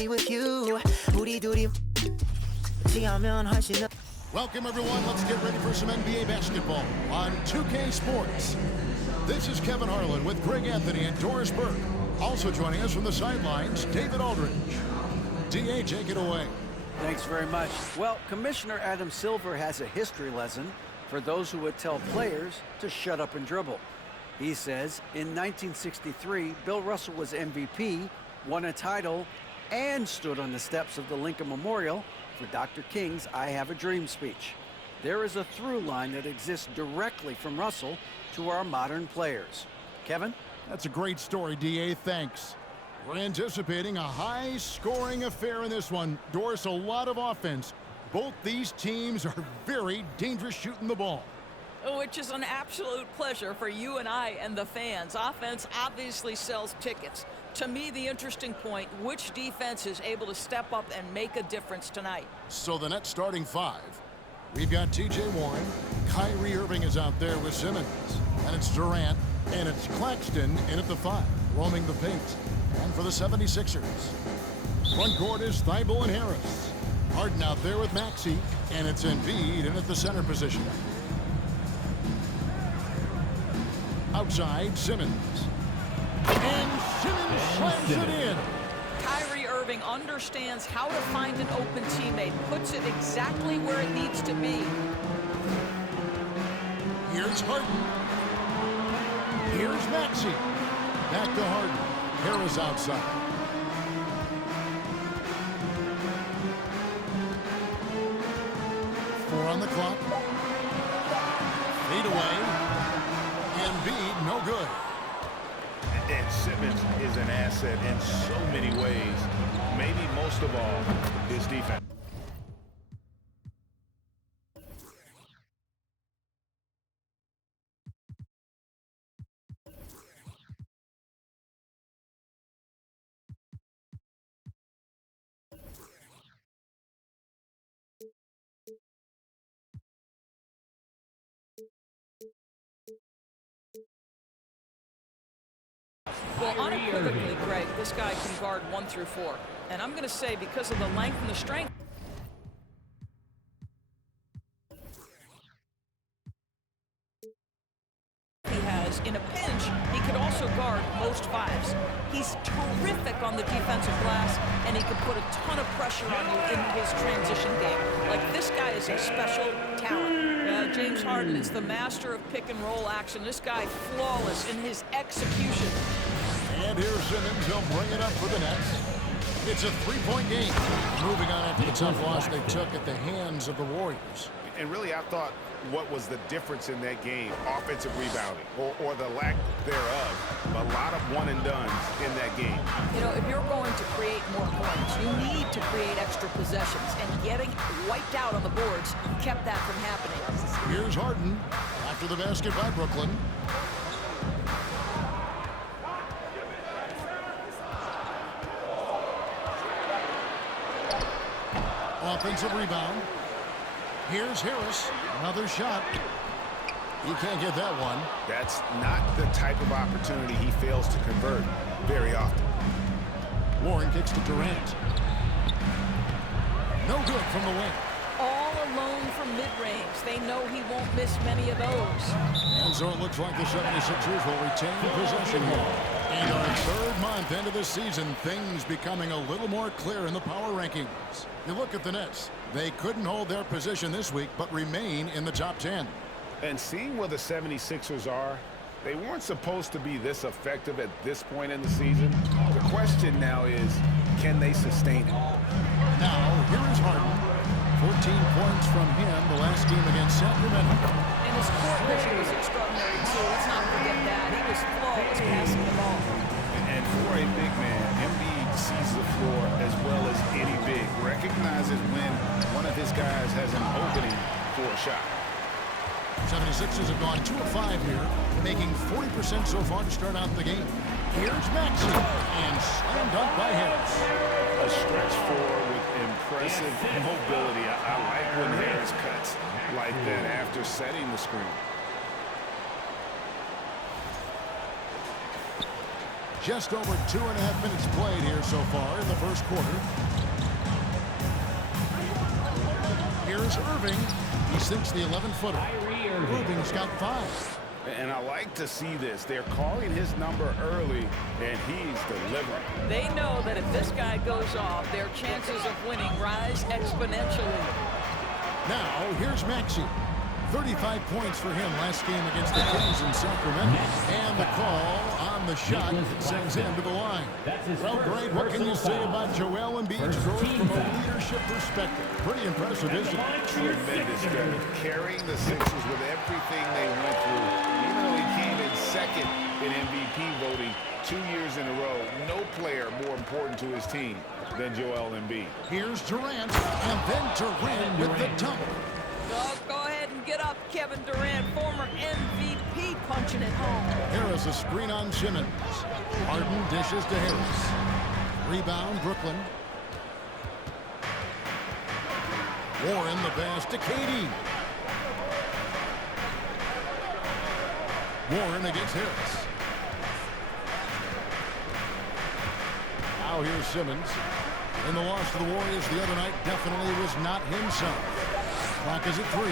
be with you. Welcome everyone, let's get ready for some NBA basketball on 2K Sports. This is Kevin Harlan with Greg Anthony and Doris Burke. Also joining us from the sidelines, David Aldridge. DA, take it away. Thanks very much. Well, Commissioner Adam Silver has a history lesson for those who would tell players to shut up and dribble. He says in 1963, Bill Russell was MVP, won a title, and stood on the steps of the Lincoln Memorial for Dr. King's I Have a Dream speech. There is a through line that exists directly from Russell to our modern players. Kevin? That's a great story, DA. Thanks. We're anticipating a high-scoring affair in this one. Doris, a lot of offense. Both these teams are very dangerous shooting the ball. Which is an absolute pleasure for you and I and the fans. Offense obviously sells tickets. To me, the interesting point, which defense is able to step up and make a difference tonight? So the Nets starting five. We've got T.J. Warren. Kyrie Irving is out there with Simmons. And it's Durant. And it's Claxton in at the five, roaming the paint. And for the 76ers, front court is Thibault and Harris. Harden out there with Maxey. And it's Embiid in at the center position. Outside, Simmons. And Simmons slams it in. Kyrie Irving understands how to find an open teammate, puts it exactly where it needs to be. Here's Harden. Here's Maxey. Back to Harden. Harris outside. Four on the clock. Fade away. Embiid, no good. And Simmons is an asset in so many ways. Maybe most of all, his defense. Well, unequivocally, Greg, this guy can guard 1 through 4. And I'm going to say because of the length and the strength, he has in a pinch, he could also guard most fives. He's terrific on the defensive glass, and he can put a ton of pressure on you in his transition game. Like, this guy is a special talent. James Harden is the master of pick and roll action. This guy flawless in his execution. And here's Simmons. He'll bring it up for the Nets. It's a three-point game. Moving on after the tough loss they took at the hands of the Warriors. And really, I thought what was the difference in that game, offensive rebounding, or the lack thereof. A lot of one-and-dones in that game. You know, if you're going to create more points, you need to create extra possessions. And getting wiped out on the boards kept that from happening. Here's Harden after the basket by Brooklyn. Offensive rebound. Here's Harris. Another shot. He can't get that one. That's not the type of opportunity he fails to convert very often. Warren kicks to Durant. No good from the wing. All alone from mid-range. They know he won't miss many of those. And so it looks like the 76ers will retain possession here. And our third month into the season, things becoming a little more clear in the power rankings. You look at the Nets. They couldn't hold their position this week, but remain in the top 10. And seeing where the 76ers are, they weren't supposed to be this effective at this point in the season. The question now is, can they sustain it? Now, here is Harden. 14 points from him the last game against Sacramento. And his court vision was extraordinary, too. Let's not forget that. He was flawless passing the ball. And for a big man, Embiid sees the floor as well as any big. Recognizes when one of his guys has an opening for a shot. 76ers have gone 2 of 5 here, making 40% so far to start out the game. Here's Maxey, and slam dunk by Harris. A stretch four with impressive mobility. I like when Harris cuts like that after setting the screen. Just over 2.5 minutes played here so far in the first quarter. Here's Irving. He sinks the 11-footer. Irving's got 5. And I like to see this. They're calling his number early, and he's delivering. They know that if this guy goes off, their chances of winning rise exponentially. Now, here's Maxey. 35 points for him last game against the Kings in Sacramento. And the call on the shot sends him to the line. Well, Greg, what can you say about Joel Embiid's growth from a leadership perspective? Pretty impressive, isn't it? Tremendous, Kevin. Carrying the Sixers with everything they went through. Even though he came in second in MVP voting 2 years in a row, no player more important to his team than Joel Embiid. Here's Durant, and then Durant with the dunk. Oh, go ahead and get up, Kevin Durant, former MVP, punching it home. Harris a screen on Simmons. Harden dishes to Harris. Rebound, Brooklyn. Warren the pass to KD. Warren against Harris. Now here's Simmons. In the loss to the Warriors the other night, definitely was not himself. Clock is at 3.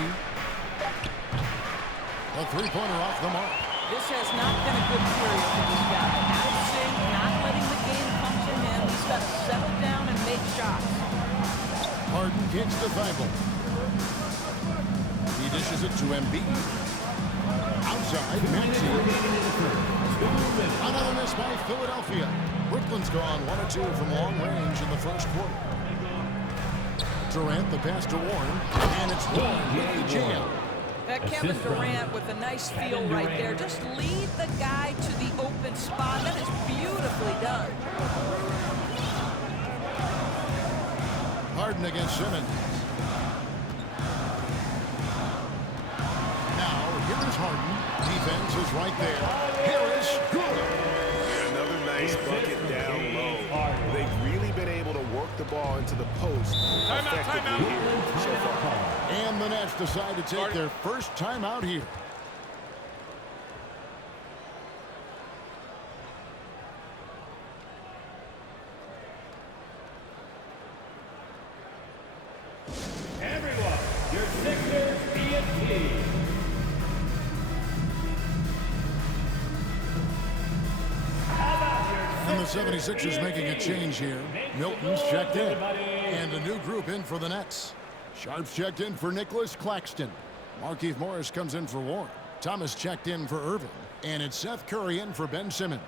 A three-pointer off the mark. This has not been a good period for this guy. Out of sync, not letting the game come to him. He's got to settle down and make shots. Harden kicks to Thibault. He dishes it to Embiid. Outside, Maxey. Another miss by Philadelphia. Brooklyn's gone 1 of 2 from long range in the first quarter. Durant, the pass to Warren, and it's Warren with the jam. That Kevin Durant with a nice feel right there. Just lead the guy to the open spot. That is beautifully done. Harden against Simmons. Now, here is Harden. Defense is right there. Harris, good. Another nice bucket down low. They've really been able to work the ball into the post effectively here so far. And the Nets decide to take their first timeout here. Everyone, your Sixers EST. And the 76ers making a change here. Milton's checked in. And a new group in for the Nets. Sharp's checked in for Nicholas Claxton. Markieff Morris comes in for Warren. Thomas checked in for Irving. And it's Seth Curry in for Ben Simmons.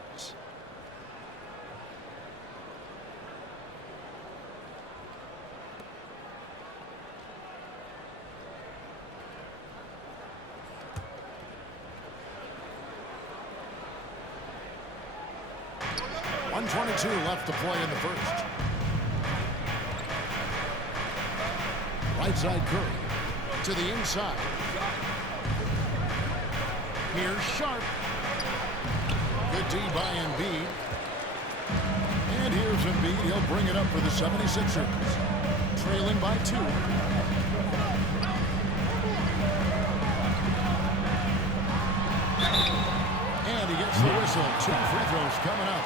.122 left to play in the first. Right side Curry to the inside. Here's Sharp. Good D by Embiid. And here's Embiid. He'll bring it up for the 76ers. Trailing by 2. And he gets the whistle. 2 free throws coming up.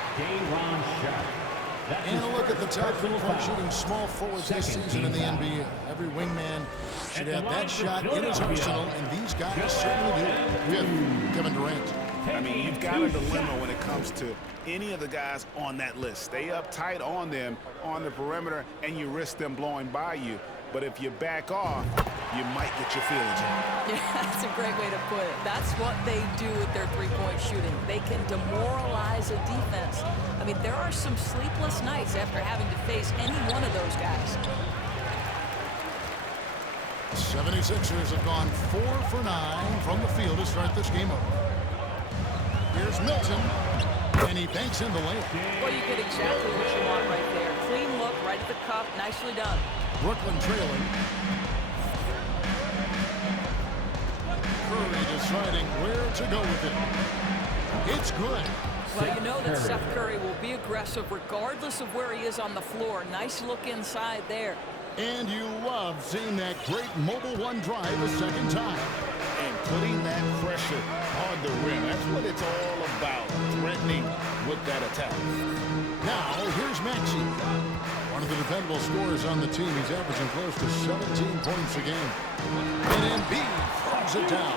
And a look at the top three-point shooting small forwards this season in the NBA. Every wingman should have that shot in his arsenal, and these guys certainly do. With Kevin Durant. I mean, you've got a dilemma when it comes to any of the guys on that list. Stay up tight on them on the perimeter, and you risk them blowing by you. But if you back off, you might get your feelings hurt. Yeah, that's a great way to put it. That's what they do with their three-point shooting. They can demoralize a defense. I mean, there are some sleepless nights after having to face any one of those guys. 76ers have gone 4 for 9 from the field to start this game over. Here's Milton, and he banks in the layup. Well, you get exactly what you want right there. Clean look, right at the cup, nicely done. Brooklyn trailing. Curry deciding where to go with it. It's good. Well, you know that Seth Curry will be aggressive regardless of where he is on the floor. Nice look inside there. And you love seeing that great mobile one drive a second time. And putting that pressure on the rim. That's what it's all about. Threatening with that attack. Now, here's Maxey. One of the dependable scorers on the team. He's averaging close to 17 points a game. And Embiid throws it down.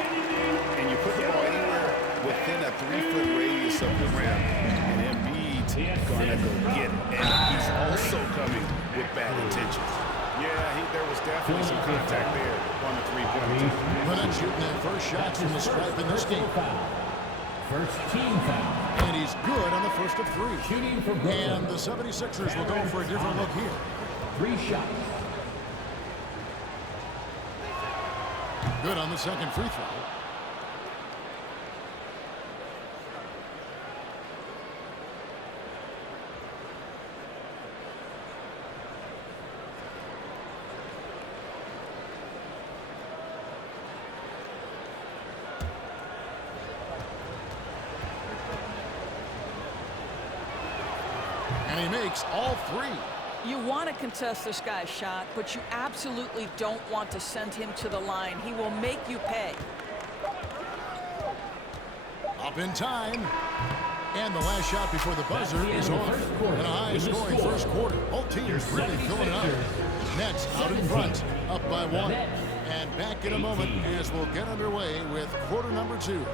And you put the ball anywhere within a 3-foot radius of the rim, and Embiid's gonna go get it. And he's also coming with bad intentions. Yeah, there was definitely some contact there on the three-point line. The Nets shooting their first shots from the stripe in this game. First team foul. And he's good on the first of 3. Shooting for Brooklyn. And the 76ers will go for a different look here. 3 shots. Good on the second free throw. And he makes all 3. You want to contest this guy's shot, but you absolutely don't want to send him to the line. He will make you pay. Up in time. And the last shot before the buzzer is off. And a high-scoring first quarter. Both teams really filling it out. Nets out in front, up by 1. And back in a moment as we'll get underway with quarter number 2.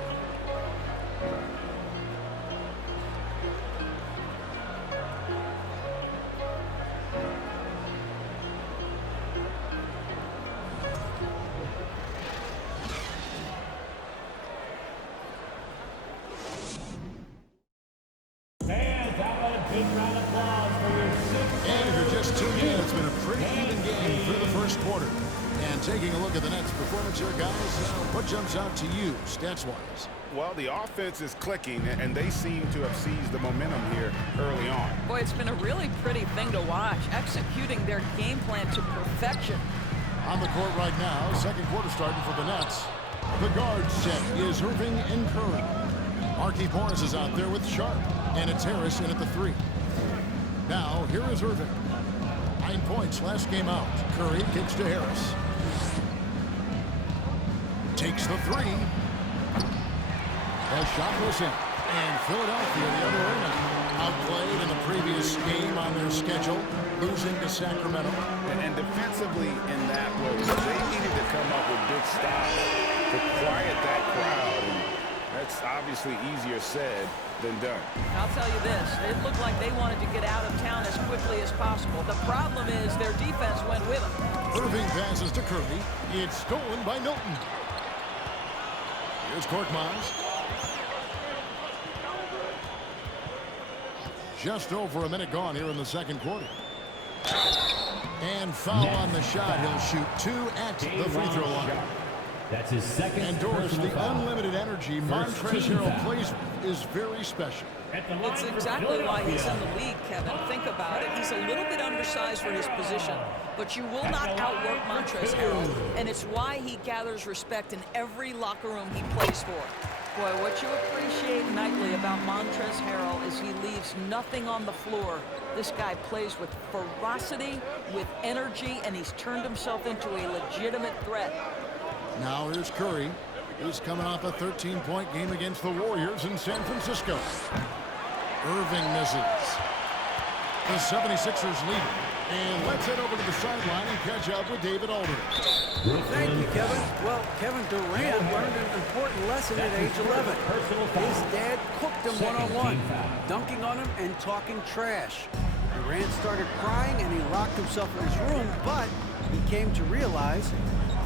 Fans, how about a big round of applause for your sixth. And if you're just tuning in, it's been a pretty even game through the first quarter. And taking a look at the Nets' performance here, guys, what jumps out to you, stats-wise? Well, the offense is clicking, and they seem to have seized the momentum here early on. Boy, it's been a really pretty thing to watch, executing their game plan to perfection. On the court right now, second quarter starting for the Nets. The guard set is Irving and Curry. Markieff Morris is out there with Sharp, and it's Harris in at the 3. Now, here is Irving. 9 points last game out. Curry kicks to Harris. Takes the 3. The shot was in. And Philadelphia, the other way now. Outplayed in the previous game on their schedule, losing to Sacramento. And defensively in that way, they needed to come up with big stops to quiet that crowd. And that's obviously easier said than done. I'll tell you this, it looked like they wanted to get out of town as quickly as possible. The problem is their defense went with them. Irving passes to Curry. It's stolen by Milton. Here's Korkmaz. Just over a minute gone here in the second quarter. And foul on the shot. He'll shoot 2 at the free throw line. That's his second. And Doris, personal the foul. unlimited energy Montrezl team Harrell foul. plays with is very special. At the line It's for exactly why he's in Philadelphia. the league, Kevin. Think about it. He's a little bit undersized for his position, but you will not outwork Montrezl Harrell, and it's why he gathers respect in every locker room he plays for. Boy, what you appreciate nightly about Montrezl Harrell is he leaves nothing on the floor. This guy plays with ferocity, with energy, and he's turned himself into a legitimate threat. Now here's Curry. He's coming off a 13-point game against the Warriors in San Francisco. Irving misses. The 76ers lead. And let's head over to the sideline and catch up with David Aldridge. Thank you, Kevin. Well, Kevin Durant learned an important lesson at age 11. His dad cooked him one-on-one, dunking on him and talking trash. Durant started crying and he locked himself in his room, but he came to realize,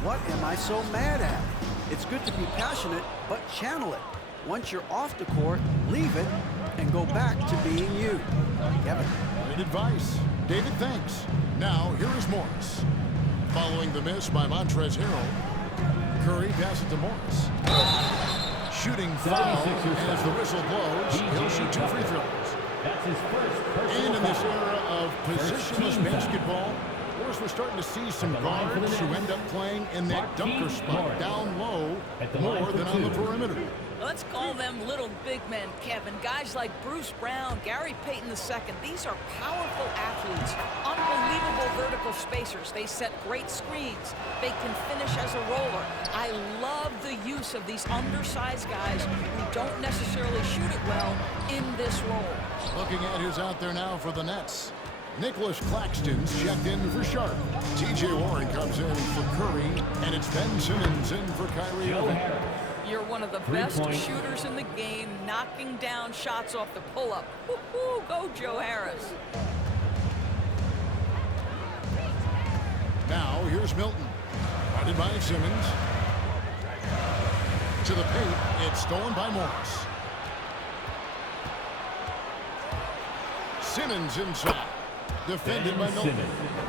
what am I so mad at? It's good to be passionate, but channel it. Once you're off the court, leave it and go back to being you. Kevin. Great advice. David, thanks. Now, here is Morris. Following the miss by Montrezl Harrell, Curry passes to Morris. Shooting foul as the whistle blows. He'll shoot 2 free throws. That's his first personal And in this foul. era of positionless team foul. basketball, of course, we're starting to see some At the line for the guards who Nets, end up playing in that dunker Markieff spot Morris. down low At the line more for than on the 2. perimeter. Let's call them little big men, Kevin. Guys like Bruce Brown, Gary Payton II. These are powerful athletes, unbelievable vertical physical spacers. They set great screens. They can finish as a roller. I love the use of these undersized guys who don't necessarily shoot it well in this role. Looking at who's out there now for the Nets. Nicholas Claxton's checked in for Sharp. T.J. Warren comes in for Curry, and it's Ben Simmons in for Kyrie Irving. You're one of the best shooters in the game, knocking down shots off the pull-up. Woo-hoo, go Joe Harris. Now, here's Milton. Guarded by Simmons. To the paint. It's stolen by Morris. Simmons inside. Defended by Milton.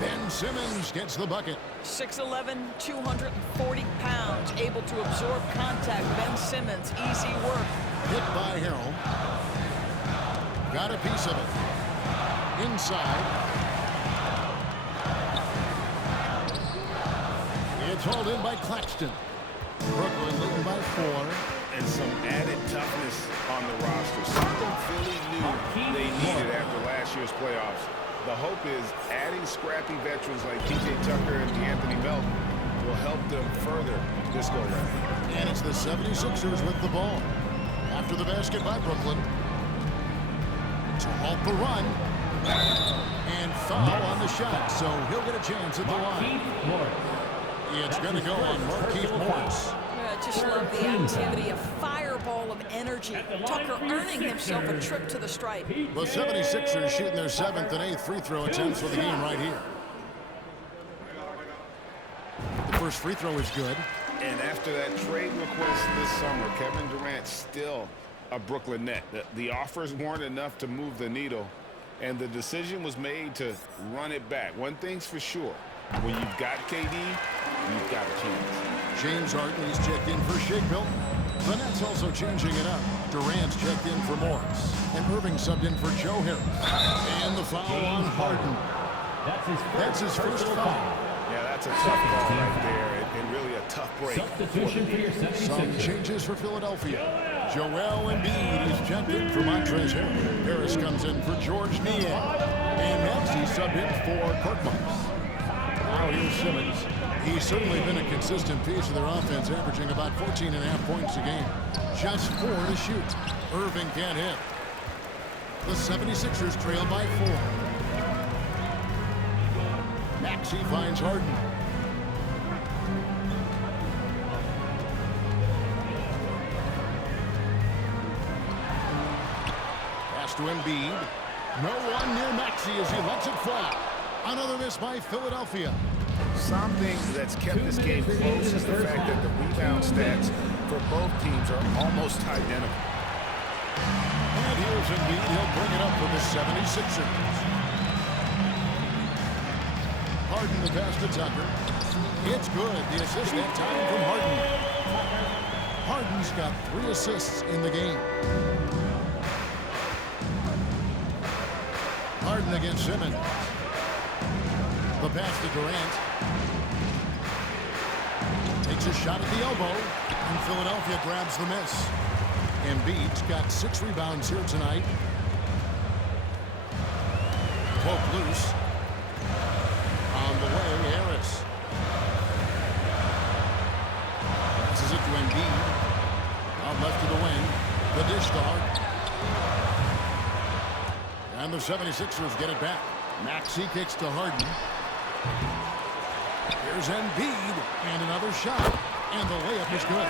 Ben Simmons gets the bucket. 6'11", 240 pounds, able to absorb contact. Ben Simmons, easy work. Hit by Harrell. Got a piece of it. Inside. It's hauled in by Claxton. Brooklyn leading by 4. And some added toughness on the roster. Something Philly knew they needed after last year's playoffs. The hope is adding scrappy veterans like P.J. Tucker and D'Anthony Melton will help them further this go-round. And it's the 76ers with the ball. After the basket by Brooklyn. To halt the run. And foul on the shot, so he'll get a chance at the line. It's going to go on Markieff Morris. I just love the activity, a fireball of energy. Tucker earning himself a trip to the stripe. The 76ers shooting their 7th and 8th free throw attempts for the game right here. The first free throw is good. And after that trade request this summer, Kevin Durant still a Brooklyn Net. The offers weren't enough to move the needle, and the decision was made to run it back. One thing's for sure. When you've got KD, you've got a chance. James Harden is checked in for Shake Milton. The Nets also changing it up. Durant's checked in for Morris. And Irving subbed in for Joe Harris. And the foul on Harden. That's his first foul. Yeah, that's a tough call right there, and really a tough break. Substitution for your 76ers. Some changes for Philadelphia. Joel Embiid is checked in for Montrezl Harrell. Harris comes in for George Niang. And Maxey subbed in for Korkmaz. Now here's Simmons. He's certainly been a consistent piece of their offense, averaging about 14.5 points a game. Just 4 to shoot. Irving can't hit. The 76ers trail by 4. Maxey finds Harden. Pass to Embiid. No one near Maxey as he lets it fly. Another miss by Philadelphia. Something that's kept this game close is the fact that the rebound stats for both teams are almost identical. And here's Embiid. He'll bring it up for the 76ers. Harden the pass to Tucker. It's good. The assist that time from Harden. Harden's got 3 assists in the game. Harden against Simmons. The pass to Durant. Takes a shot at the elbow, and Philadelphia grabs the miss. Embiid's got 6 rebounds here tonight. Poke loose. On the way, Harris. Passes it to Embiid. Out left to the wing. The dish to Harden. And the 76ers get it back. Maxey kicks to Harden. Here's Embiid, and another shot, and the layup is good.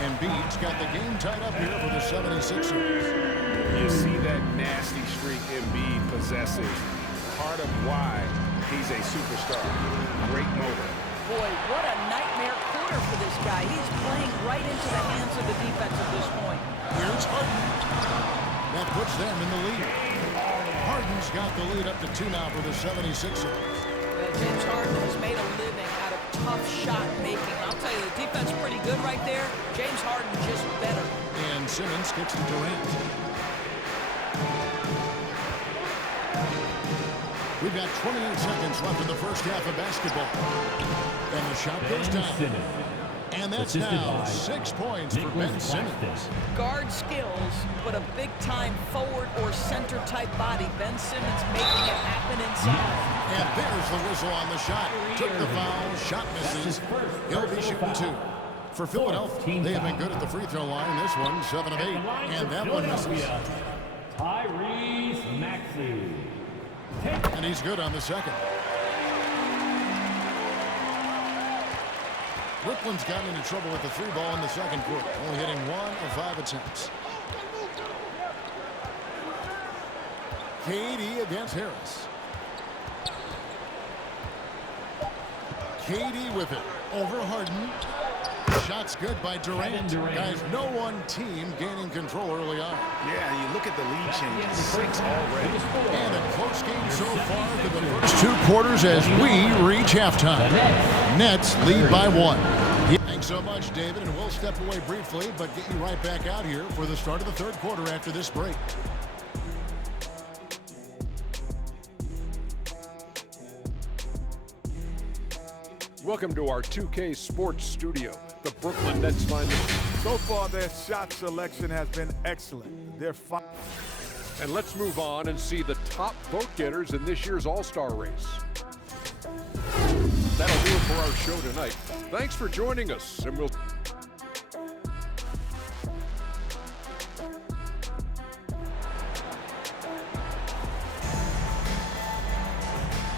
Embiid's got the game tied up here for the 76ers. You see that nasty streak Embiid possesses. Part of why he's a superstar. Great motor. Boy, what a nightmare quarter for this guy. He's playing right into the hands of the defense at this point. Here's Harden. That puts them in the lead. Harden's got the lead up to 2 now for the 76ers. James Harden has made a living out of tough shot making. I'll tell you, the defense pretty good right there. James Harden just better. And Simmons kicks to Durant. We've got 28 seconds left in the first half of basketball. And the shot goes down. And that's assisted now by 6 points for Ben Nicholas Simmons. Claxton. Guard skills, but a big-time forward or center-type body. Ben Simmons making it happen inside. And there's the whistle on the shot. Took the foul, shot misses. He'll be shooting 2. For Philadelphia, they have been good at the free throw line. This one, 7 of 8. And that one misses. Tyrese Maxey. And he's good on the second. Brooklyn's gotten into trouble with the 3 ball in the second quarter, only hitting 1 of 5 attempts. KD against Harris. KD with it. Over Harden. Shot's good by Durant. Guys, no one team gaining control early on. Yeah, you look at the lead changes. 6 already. And a close game so far for the first 2 quarters as we reach halftime. Nets lead by 1. Thanks so much, David, and we'll step away briefly, but get you right back out here for the start of the 3rd quarter after this break. Welcome to our 2K Sports Studio. The Brooklyn Nets find it. So far, their shot selection has been excellent. They're fine. And let's move on and see the top vote getters in this year's All-Star race. That'll do it for our show tonight. Thanks for joining us, and we'll...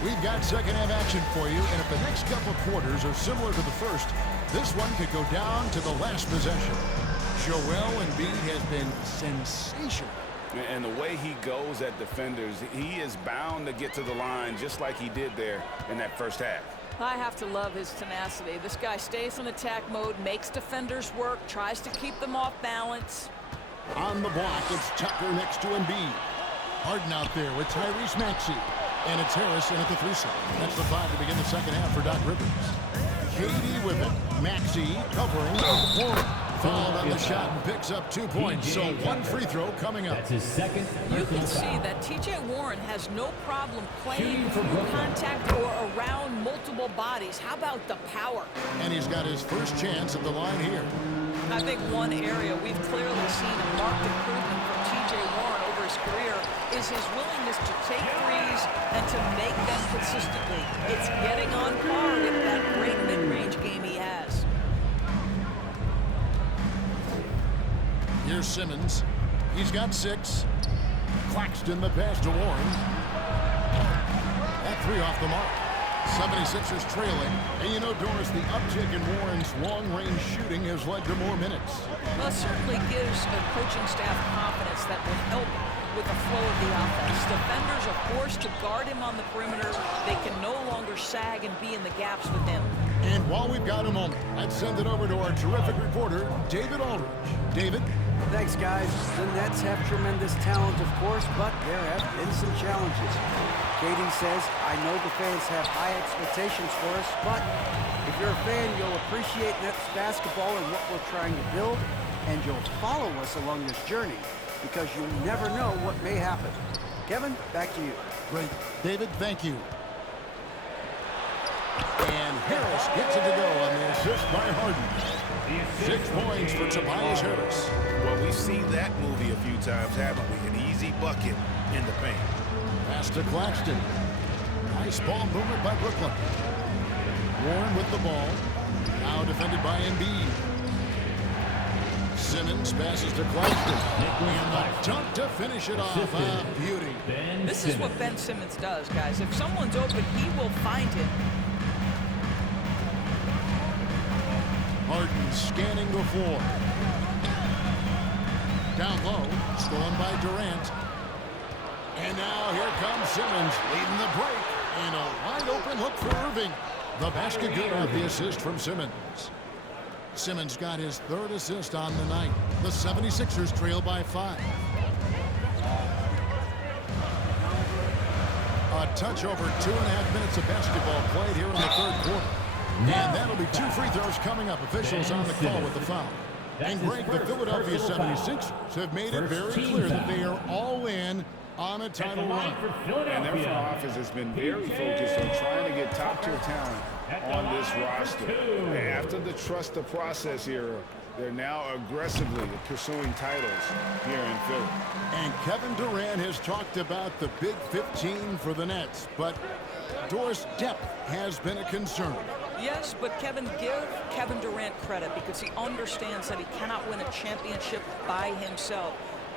We've got second half action for you, and if the next couple of quarters are similar to the first, this one could go down to the last possession. Joel Embiid has been sensational. And the way he goes at defenders, he is bound to get to the line just like he did there in that first half. I have to love his tenacity. This guy stays in attack mode, makes defenders work, tries to keep them off balance. On the block, it's Tucker next to Embiid. Harden out there with Tyrese Maxey. And it's Harris in at the 3-side. That's the 5 to begin the second half for Doc Rivers. KD with it. Maxey covering. Warren fouled on the shot and picks up 2 points. So 1 free throw coming up. That's his second. You can see that T.J. Warren has no problem playing through contact or around multiple bodies. How about the power? And he's got his first chance at the line here. I think one area we've clearly seen a marked improvement from T.J. Warren over his career is his willingness to take threes and to make them consistently. It's getting on par with that great mid-range game he has. Here's Simmons. He's got 6. Claxton the pass to Warren. That 3 off the mark. 76ers trailing. And you know, Doris, the uptick in Warren's long-range shooting has led to more minutes. Well, it certainly gives a coaching staff confidence that will help with the flow of the offense. Defenders are forced to guard him on the perimeter. They can no longer sag and be in the gaps with him. And while we've got a moment, I'd send it over to our terrific reporter, David Aldridge. David? Thanks, guys. The Nets have tremendous talent, of course, but there have been some challenges. KD says, I know the fans have high expectations for us, but if you're a fan, you'll appreciate Nets basketball and what we're trying to build, and you'll follow us along this journey, because you never know what may happen. Kevin, back to you. Great. David, thank you. And Harris gets it to go on the assist by Harden. 6 points for Tobias Harris. Well, we've seen that movie a few times, haven't we? An easy bucket in the paint. Pass to Claxton. Nice ball movement by Brooklyn. Warren with the ball. Now defended by Embiid. Simmons passes to Claxton. And the dunk to finish it off. Ah, beauty. This is what Ben Simmons does, guys. If someone's open, he will find him. Harden scanning the floor. Down low. Stolen by Durant. And now here comes Simmons leading the break. And a wide open look for Irving. The basket good off the assist from Simmons. Simmons got his 3rd assist on the night. The 76ers trail by 5. A touch over 2.5 minutes of basketball played here in the 3rd quarter. And that'll be 2 free throws coming up. Officials on the call with the foul. And Greg, the Philadelphia 76ers have made it very clear that they are all in on a title run. And their front office has been very focused on trying to get top top-tier talent on this roster. After the trust the process era, they're now aggressively pursuing titles here in Philly. And Kevin Durant has talked about the Big 15 for the Nets, but Doris, depth has been a concern. Yes, but Kevin, give Kevin Durant credit because he understands that he cannot win a championship by himself.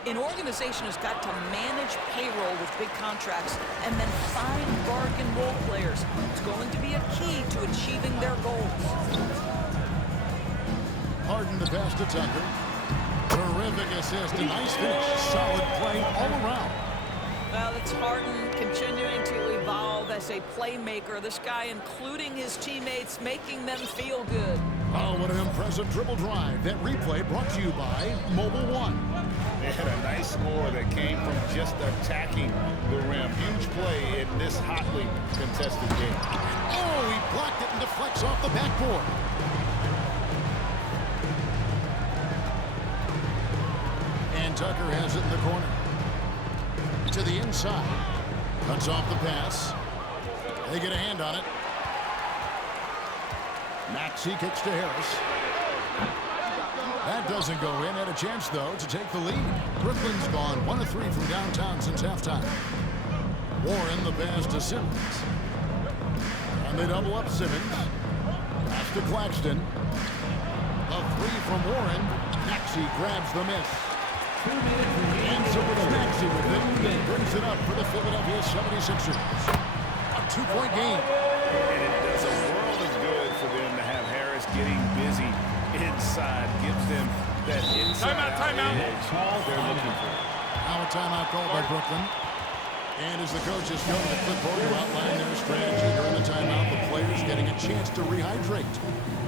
An organization has got to manage payroll with big contracts and then find bargain role players. It's going to be a key to achieving their goals. Harden the pass to Tucker. Terrific assist, a nice finish. Solid play all around. Well, it's Harden continuing to evolve as a playmaker. This guy, including his teammates, making them feel good. Oh, what an impressive dribble drive. That replay brought to you by Mobile One. They had a nice score that came from just attacking the rim. Huge play in this hotly contested game. Oh, he blocked it and deflects off the backboard. And Tucker has it in the corner. To the inside. Cuts off the pass. They get a hand on it. Maxey kicks to Harris. That doesn't go in. Had a chance, though, to take the lead. Brooklyn's gone 1 of 3 from downtown since halftime. Warren the pass to Simmons. And they double up Simmons. Pass to Claxton. A 3 from Warren. Maxey grabs the miss. And so it's Maxey with it. That brings it up for the Philadelphia 76ers. A 2-point game. And it does a world of good for them to have Harris getting busy inside. Gives them that inside Timeout. edge they're looking for. Now a timeout called by Brooklyn. And as the coaches go to the clipboard to outline their strategy during the timeout, the players getting a chance to rehydrate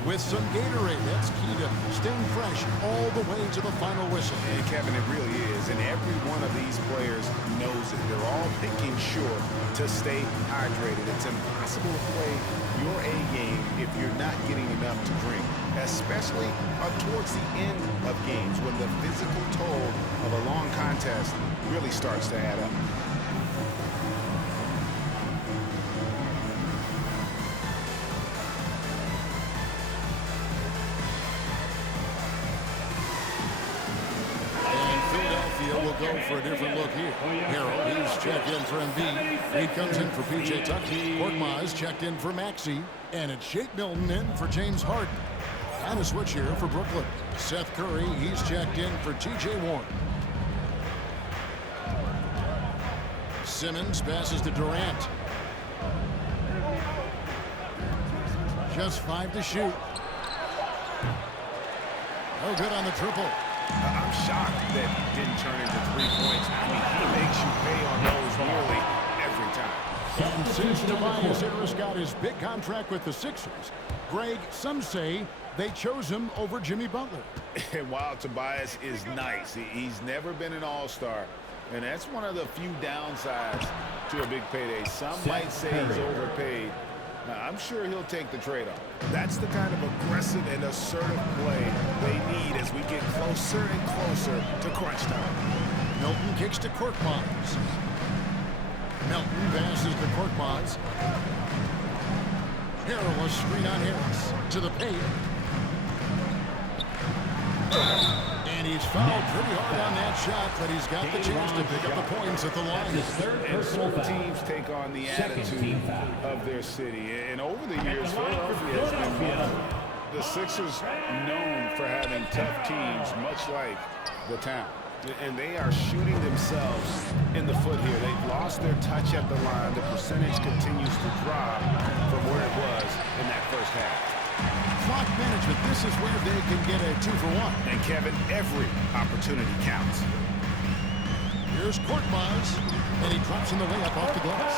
with some Gatorade. That's key to staying fresh all the way to the final whistle. And Kevin, it really is. And every one of these players knows it. They're all making sure to stay hydrated. It's impossible to play your A game if you're not getting enough to drink, especially towards the end of games when the physical toll of a long contest really starts to add up. Will go for a different look here. Harold, he's checked in for Embiid. He comes in for P.J. Tucker. Korkmaz checked in for Maxey. And it's Shake Milton in for James Harden. And a switch here for Brooklyn. Seth Curry, he's checked in for T.J. Warren. Simmons passes to Durant. Just 5 to shoot. Oh, good on the triple. I'm shocked that it didn't turn into 3 points. I mean, he makes you pay on those nearly every time. And since Tobias Harris got his big contract with the Sixers, Greg, some say they chose him over Jimmy Butler. And while Tobias is nice, he's never been an all-star. And that's one of the few downsides to a big payday. Some might say he's overpaid. Now, I'm sure he'll take the trade-off. That's the kind of aggressive and assertive play they need as we get closer and closer to crunch time. Milton kicks to Korkmaz. Milton passes to Korkmaz. Harrell, a screen on Harris. To the paint. And he's fouled pretty hard on that shot, but he's got the chance to pick up the points at the line. And certain teams take on the attitude of their city. And over the years, Philadelphia has been one of the Sixers known for having tough teams, much like the town. And they are shooting themselves in the foot here. They've lost their touch at the line. The percentage continues to drop from where it was in that first half. Clock management, this is where they can get a 2-for-1. And Kevin, every opportunity counts. Here's Korkmaz, and he drops in the layup off the glass.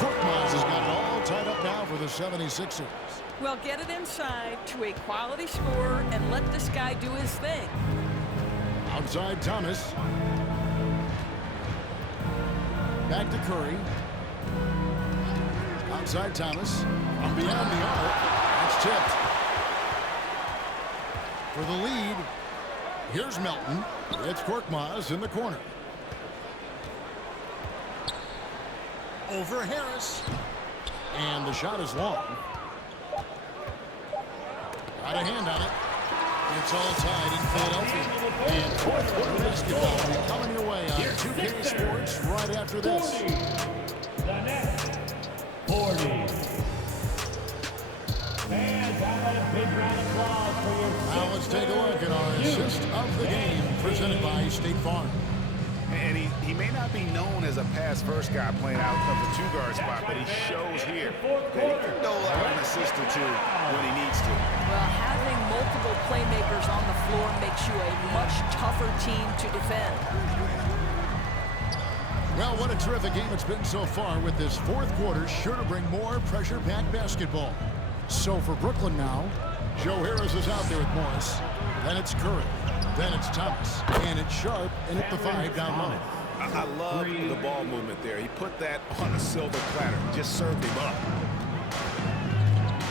Korkmaz has got it all tied up now for the 76ers. Well, get it inside to a quality score and let this guy do his thing. Outside Thomas. Back to Curry. Outside Thomas. From beyond the arc. That's tipped. For the lead, here's Melton. It's Korkmaz in the corner. Over Harris. And the shot is long. Got a hand on it. It's all tied in Philadelphia. And fourth quarter basketball will be coming your way on 2K Sports right after this. 40. The next 40. Fans, how about a big round of applause for your Now let's take a look at our assist of the game presented by State Farm. And he may not be known as a pass-first guy playing out of the two-guard spot, but he shows here that he can dole out an assist or two when he needs to. Well, having multiple playmakers on the floor makes you a much tougher team to defend. Well, what a terrific game it's been so far, with this fourth quarter sure to bring more pressure-packed basketball. So for Brooklyn now, Joe Harris is out there with Morris. Then it's Curry. Then it's Thomas. And it's Sharp in at the 5 down low. I love the ball movement there. He put that on a silver platter. Just served him up.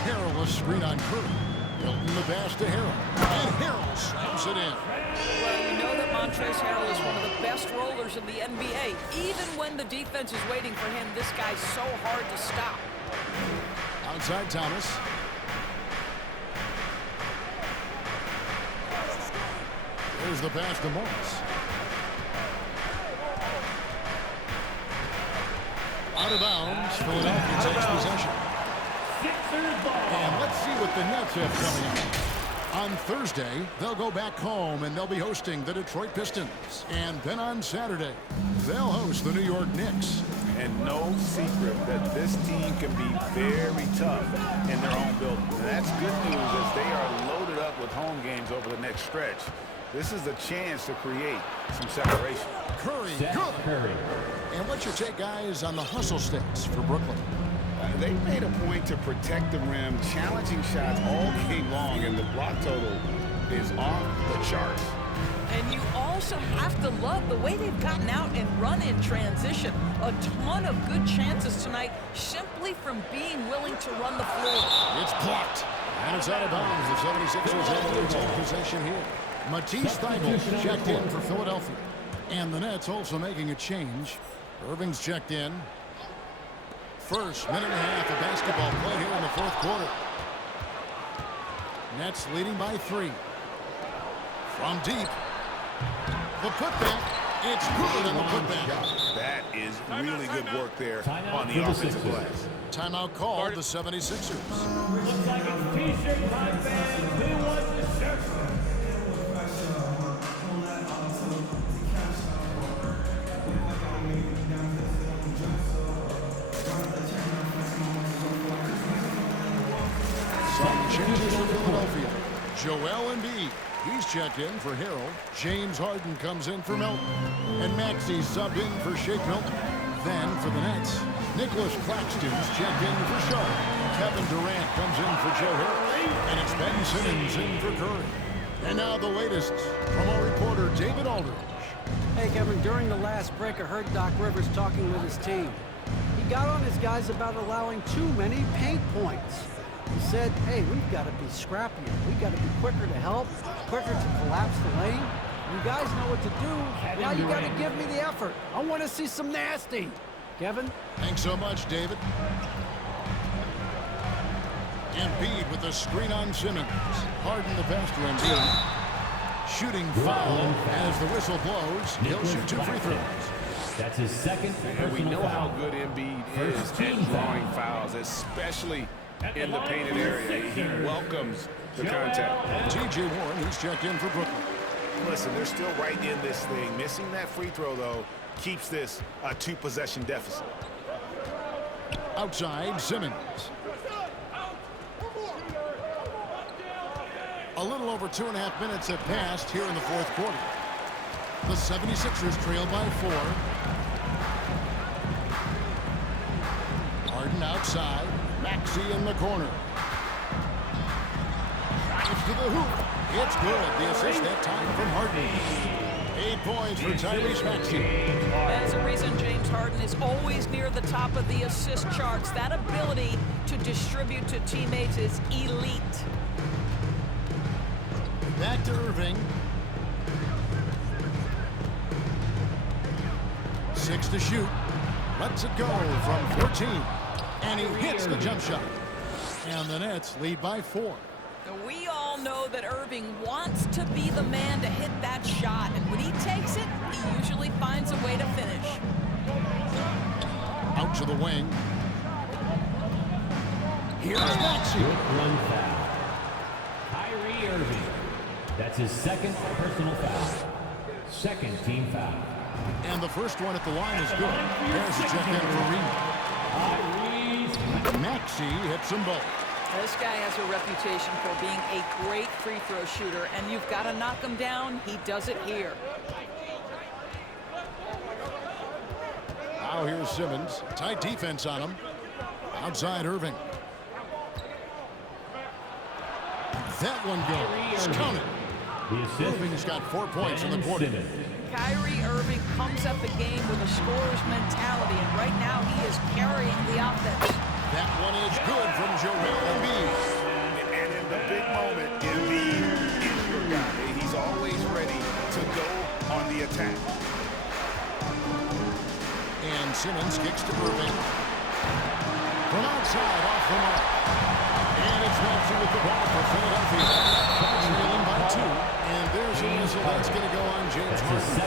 Harrell will screen on Curry. Hilton the pass to Harrell. And Harrell slams it in. Well, you know that Montrezl Harrell is one of the best rollers in the NBA. Even when the defense is waiting for him, this guy's so hard to stop. Outside Thomas. Here's the pass to Morris. Out of bounds. Philadelphia takes possession. And let's see what the Nets have coming up. On Thursday, they'll go back home and they'll be hosting the Detroit Pistons. And then on Saturday, they'll host the New York Knicks. And no secret that this team can be very tough in their own building. And that's good news, as they are loaded up with home games over the next stretch. This is a chance to create some separation. Curry, good. And what's your take, guys, on the hustle sticks for Brooklyn? They made a point to protect the rim, challenging shots all game long, and the block total is off the charts. And you also have to love the way they've gotten out and run in transition. A ton of good chances tonight simply from being willing to run the floor. It's blocked. And it's out of bounds. The 76ers able to take possession here. Matisse Thybulle checked in for Philadelphia. And the Nets also making a change. Irving's checked in. First minute and a half of basketball play here in the fourth quarter. Nets leading by 3. From deep. The putback. It's good on the putback. That is really good work there on the offensive glass. Timeout called the 76ers. Looks like it's T-shirt time, fans. Who wants the shirt? Some changes for Philadelphia. Joel Embiid. He's checked in for Harrell. James Harden comes in for Melton. And Maxey subbed in for Shake Milton. Then for the Nets, Nicholas Claxton's checked in for Shaw. Kevin Durant comes in for Joe Harris. And it's Ben Simmons in for Curry. And now the latest from our reporter, David Aldridge. Hey, Kevin, during the last break, I heard Doc Rivers talking with his team. He got on his guys about allowing too many paint points. He said, hey, we've got to be scrappier. We've got to be quicker to help, quicker to collapse the lane. You guys know what to do. Now you got to give me the effort. I want to see some nasty. Kevin? Thanks so much, David. Embiid with the screen on Simmons. Harden the pass to Embiid. Shooting foul as the whistle blows. He'll shoot 2 free throws. That's his second. And we know how good Embiid is at drawing fouls, especially in the painted area. He welcomes the contact. T.J. Warren, he's checked in for Brooklyn. Listen, they're still right in this thing. Missing that free throw, though, keeps this a 2-possession deficit. Outside, Simmons. A little over 2.5 minutes have passed here in the fourth quarter. The 76ers trail by 4. Harden outside. Maxey in the corner. Drives to the hoop. It's good. The assist that time from Harden. 8 points for Tyrese Maxey. As a reason, James Harden is always near the top of the assist charts. That ability to distribute to teammates is elite. Back to Irving. 6 to shoot. Lets it go from 14. And he hits the jump shot. And the Nets lead by 4. We all know that Irving wants to be the man to hit that shot, and when he takes it, he usually finds a way to finish. Out to the wing. Here's Maxey. One foul. Kyrie Irving. That's his second personal foul. Second team foul. And the first one at the line is good. There's a check in for Reed. Maxey hits them both. This guy has a reputation for being a great free throw shooter, and you've got to knock him down. He does it here. Now here's Simmons. Tight defense on him. Outside Irving. That one goes. Count it. Irving's got 4 points in the quarter. Kyrie Irving comes up the game with a scorer's mentality, and right now he is carrying the offense. That one is good from Joel Embiid. And in the big moment, Embiid is your guy. He's always ready to go on the attack. And Simmons kicks to Irving. From outside, off the mark. And it's Maxey with the ball for Philadelphia. Trailing by 2. And there's a whistle. That's going to go on James Harden.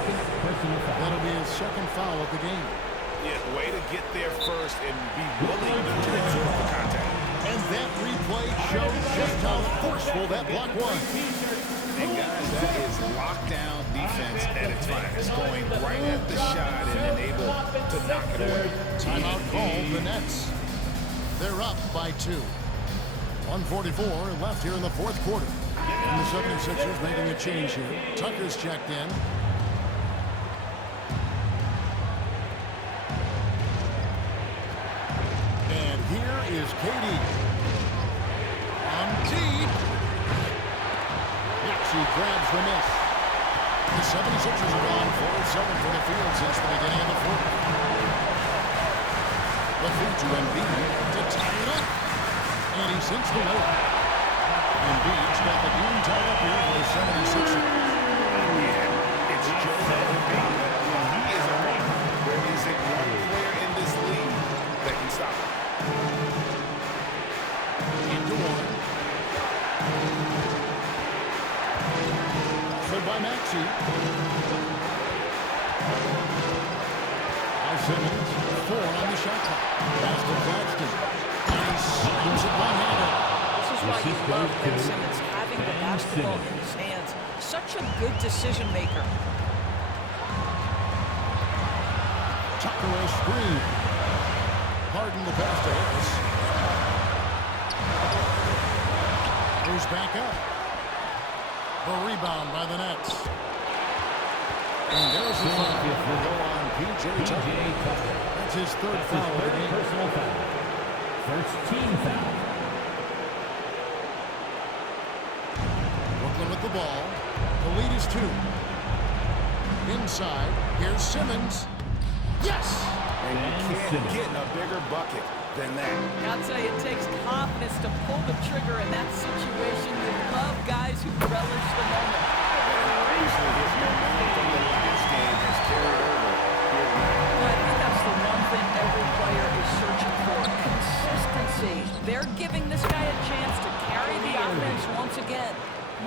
That'll be his second foul of the game. Yeah, way to get there first and be willing to absorb the contact. And that replay shows just how forceful that block was. And guys, that is lockdown defense at its finest. Going right at the shot and then able to knock it away. Timeout called the Nets. They're up by 2. 1:44 left here in the fourth quarter. And the 76ers making a change here. Tucker's checked in. And here is KD. On deep. Maxey grabs the miss. The 76ers have gone 4-7 from the field since the beginning of the fourth. The feed to Embiid to tie it up. And he sinks the low. Embiid's got the game tied up here for the 76ers. Yeah, it's Joel Embiid. He is a runner. There isn't one player in this league that can stop him. Into one. Fed by Maxey. Now Simmons, 4 on the shot clock. Pass to Claxton. And he slams it one-handed. This is why you love Ben Simmons, having the basketball in his hands. Such a good decision maker. Tucker a screen. Harden the pass to Harris. Goes back up. The rebound by the Nets. And there's the foul. Will go on P.J. Tucker. That's his third foul of the game. Personal foul. First team foul. Brooklyn with the ball. The lead is 2. Inside. Here's Simmons. Yes! And you can't get a bigger bucket than that. I'll tell you, it takes confidence to pull the trigger in that situation. You love guys who relish the moment. Obviously, his momentum from the last game has carried over here tonight. Well, I think that's the one thing every player is searching for. Consistency. They're giving this guy a chance to carry the offense once again.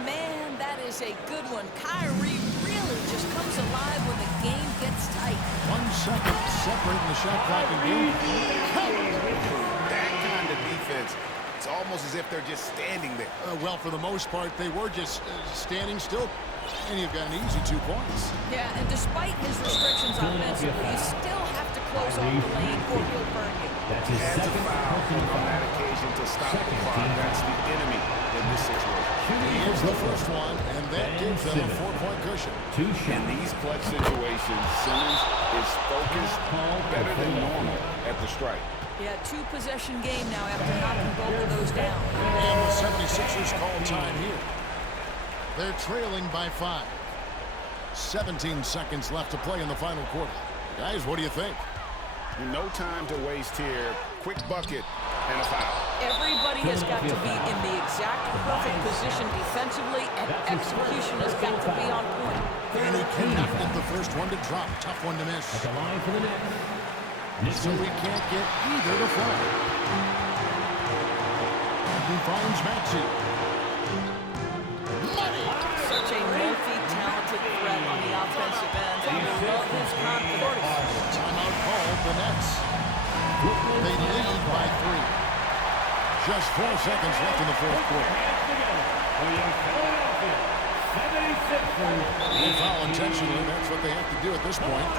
Man, that is a good one. Kyrie really just comes alive when the game gets tight. 1 second separating the shot clock and game. That kind of defense, it's almost as if they're just standing there. Well, for the most part, they were just standing still. And you've got an easy 2 points. Yeah, and despite his restrictions offensively, you still have to close off the lane or he'll burn you. That's his Has a second foul personal on that foul. occasion to stop the clock. That's the enemy in this situation. He is the first one, and that gives them a 4-point cushion. Two In shots. these clutch situations, Simmons is focused better than normal at the strike. Yeah, 2-possession game now after knocking both of those down. And the 76ers call time here. They're trailing by 5. 17 seconds left to play in the final quarter. Guys, what do you think? No time to waste here. Quick bucket and a foul. Everybody has got to be in the exact perfect position defensively, and execution has got to be on point. And he connected the first one to drop. Tough one to miss. At the line for the Nets. So he can't get either to fly. He finds Maxey. Such a multi-talented threat on the offensive end. And I love his confidence. Timeout called the Nets. They lead by 3. Just 4 seconds left in the fourth quarter. They foul intentionally. That's what they have to do at this point.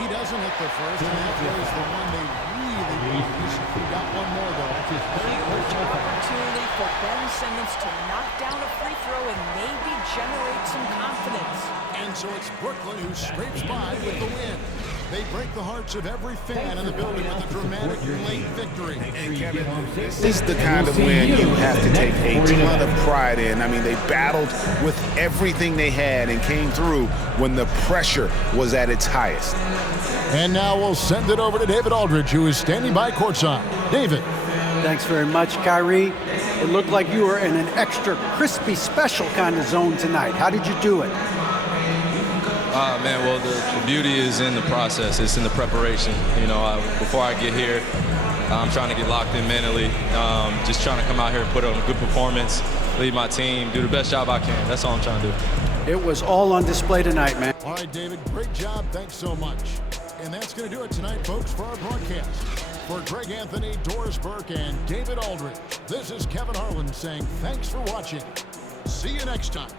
He doesn't hit the first, and that was the one they really used. He got one more, though. Huge opportunity for Ben Simmons to knock down a free throw and maybe generate some confidence. And so it's Brooklyn who scrapes by with the win. They break the hearts of every fan in the building with a dramatic late victory. And Kevin, this is the kind of win you have to take a ton of pride in. I mean, they battled with everything they had and came through when the pressure was at its highest. And now we'll send it over to David Aldridge, who is standing by courtside. David. Thanks very much, Kyrie. It looked like you were in an extra crispy special kind of zone tonight. How did you do it? Man, well, the beauty is in the process. It's in the preparation. You know, before I get here, I'm trying to get locked in mentally. Just trying to come out here and put on a good performance, lead my team, do the best job I can. That's all I'm trying to do. It was all on display tonight, man. All right, David, great job. Thanks so much. And that's going to do it tonight, folks, for our broadcast. For Greg Anthony, Doris Burke, and David Aldridge, this is Kevin Harlan saying thanks for watching. See you next time.